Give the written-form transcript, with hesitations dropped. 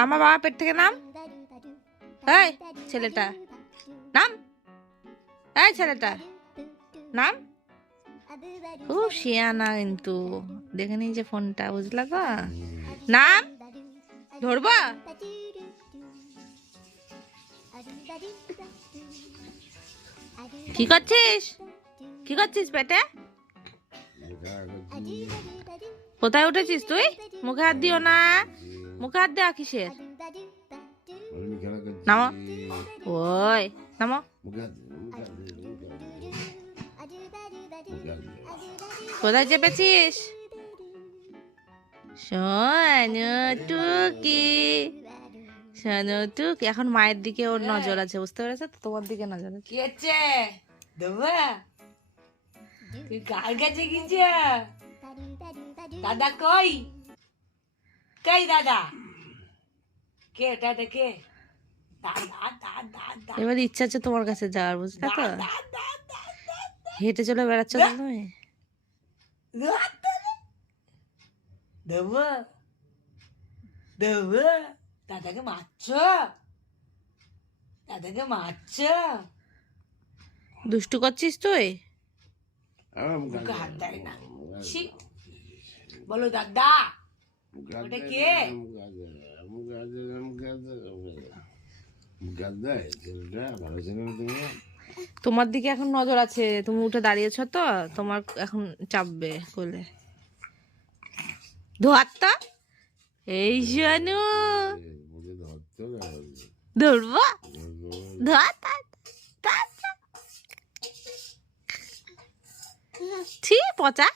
আমার বাবা পেট থেকে নাম। এই ছেলেটা নাম। এই ছেলেটা নাম। খুব শিয়ানা কিন্তু, দেখে নিয়েছে ফোনটা, বুঝলা তো? নাম ধরবা? কি করছিস? কি করছিস পেটে? কোথায় উঠেছিস তুই? মুখে হাত দিও না। মুখে হাত দেওয়া কিসের? নামো। ওই নামো। কোথায় চেপেছিস? সোনু টুকি, সোনু টুকি। এখন মায়ের দিকে ওর নজর আছে, বুঝতে পেরেছো তো? তোমার দিকে নজর আছে। কি হচ্ছে দেবা? তুই কার কাছে গেছিস? দাদা কই? কই দাদা? কে দাদা কে? এবার ইচ্ছা আছে তোমার কাছে যাওয়ার, বুঝলে তো? হেঁটে চলে বেড়াচ্ছ তো তুমি। দেব দেব, দাদাকে মারছ? দাদাকে মারছ? দুষ্টু করছিস তুই? মুখে হাত দেয় না। ছি, বলো দাদা ওটা কে? তোমার দিকে এখন নজর আছে, তুমি উঠে দাঁড়িয়েছ তো, তোমার এখন চাপবে কোলে। ধোয়াত্তা এই জানু ধরবো। ধোয়াত্তা ছি পচা।